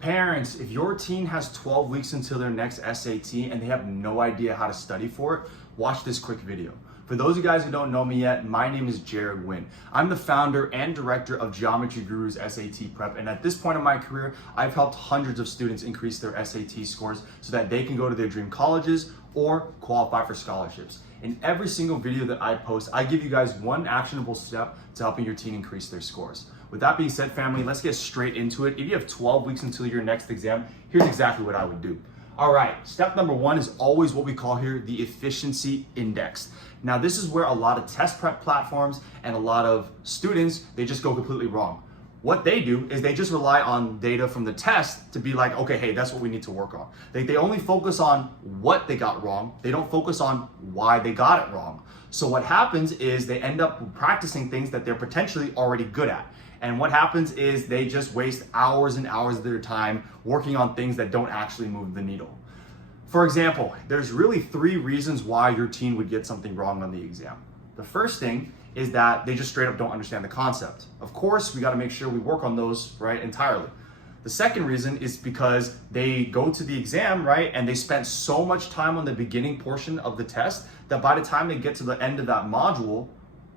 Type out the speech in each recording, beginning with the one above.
Parents, if your teen has 12 weeks until their next SAT and they have no idea how to study for it, watch this quick video. For those of you guys who don't know me yet, my name is Jared Wynn. I'm the founder and director of Geometry Guru's SAT Prep, and at this point in my career, I've helped hundreds of students increase their SAT scores so that they can go to their dream colleges or qualify for scholarships. In every single video that I post, I give you guys one actionable step to helping your teen increase their scores. With that being said, family, let's get straight into it. If you have 12 weeks until your next exam, here's exactly what I would do. All right, step number one is always what we call here the efficiency index. Now, this is where a lot of test prep platforms and a lot of students, they just go completely wrong. What they do is they just rely on data from the test to be like, okay, hey, that's what we need to work on. They only focus on what they got wrong. They don't focus on why they got it wrong. So what happens is they end up practicing things that they're potentially already good at. And what happens is they just waste hours and hours of their time working on things that don't actually move the needle. For example, there's really 3 reasons why your teen would get something wrong on the exam. The first thing is that they just straight up don't understand the concept. Of course, we got to make sure we work on those, right, entirely. The second reason is because they go to the exam, right, and they spent so much time on the beginning portion of the test that by the time they get to the end of that module,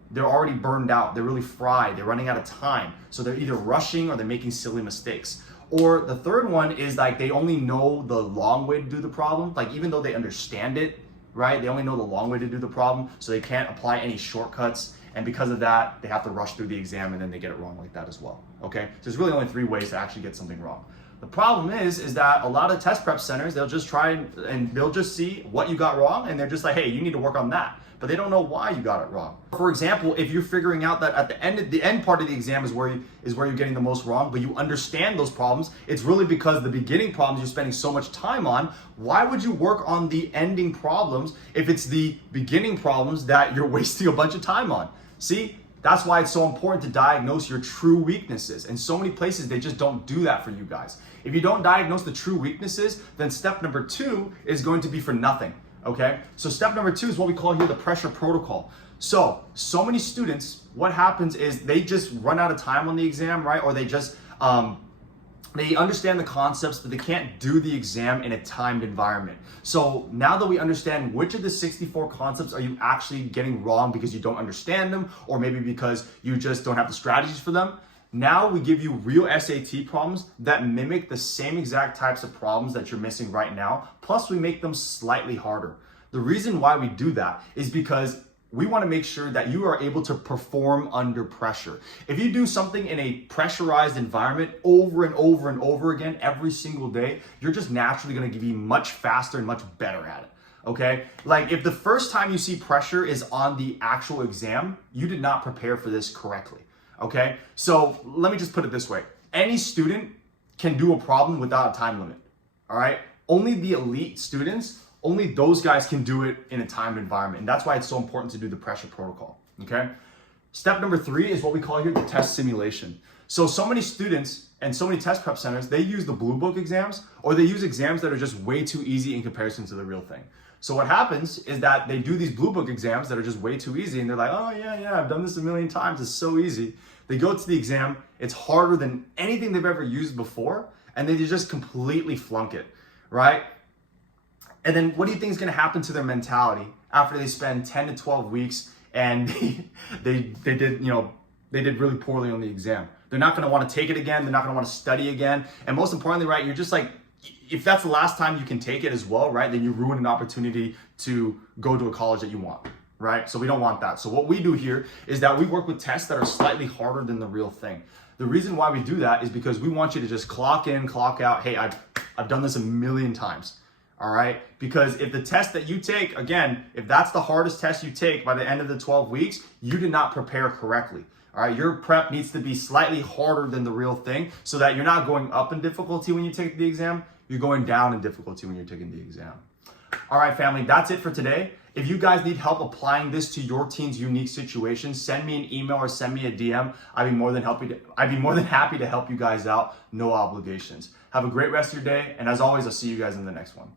they're already burned out, they're really fried, they're running out of time. So they're either rushing or they're making silly mistakes. Or the third one is like they only know the long way to do the problem. Like even though they understand it, right, they only know the long way to do the problem, so they can't apply any shortcuts. And because of that, they have to rush through the exam and then they get it wrong like that as well, okay? So there's really only 3 ways to actually get something wrong. The problem is that a lot of test prep centers, they'll just try and they'll just see what you got wrong and they're just like, hey, you need to work on that. But they don't know why you got it wrong. For example, if you're figuring out that at the end part of the exam is where you're getting the most wrong, but you understand those problems, it's really because the beginning problems you're spending so much time on. Why would you work on the ending problems if it's the beginning problems that you're wasting a bunch of time on? See, that's why it's so important to diagnose your true weaknesses. And so many places, they just don't do that for you guys. If you don't diagnose the true weaknesses, then step number 2 is going to be for nothing. Okay, so step number 2 is what we call here the pressure protocol. So many students, what happens is they just run out of time on the exam, right? Or they just, they understand the concepts, but they can't do the exam in a timed environment. So now that we understand which of the 64 concepts are you actually getting wrong because you don't understand them, or maybe because you just don't have the strategies for them, now we give you real SAT problems that mimic the same exact types of problems that you're missing right now, plus we make them slightly harder. The reason why we do that is because we want to make sure that you are able to perform under pressure. If you do something in a pressurized environment over and over and over again every single day, you're just naturally going to be much faster and much better at it. Okay? Like if the first time you see pressure is on the actual exam, you did not prepare for this correctly. Okay, so let me just put it this way. Any student can do a problem without a time limit, all right? Only the elite students, only those guys can do it in a timed environment. And that's why it's so important to do the pressure protocol, okay? Step number 3 is what we call here the test simulation. So many students and so many test prep centers, they use the blue book exams or they use exams that are just way too easy in comparison to the real thing. So what happens is that they do these blue book exams that are just way too easy and they're like, oh yeah, I've done this a million times, it's so easy. They go to the exam, it's harder than anything they've ever used before, and they just completely flunk it, right? And then what do you think is gonna happen to their mentality after they spend 10 to 12 weeks and they did really poorly on the exam? They're not gonna wanna take it again, they're not gonna wanna study again, and most importantly, right, you're just like, if that's the last time you can take it as well, right, then you ruin an opportunity to go to a college that you want, right? So we don't want that. So what we do here is that we work with tests that are slightly harder than the real thing. The reason why we do that is because we want you to just clock in, clock out. Hey, I've done this a million times, all right? Because if the test that you take, again, if that's the hardest test you take by the end of the 12 weeks, you did not prepare correctly. All right, your prep needs to be slightly harder than the real thing so that you're not going up in difficulty when you take the exam, you're going down in difficulty when you're taking the exam. All right, family, that's it for today. If you guys need help applying this to your teen's unique situation, send me an email or send me a DM. I'd be more than happy to help you guys out, no obligations. Have a great rest of your day, and as always, I'll see you guys in the next one.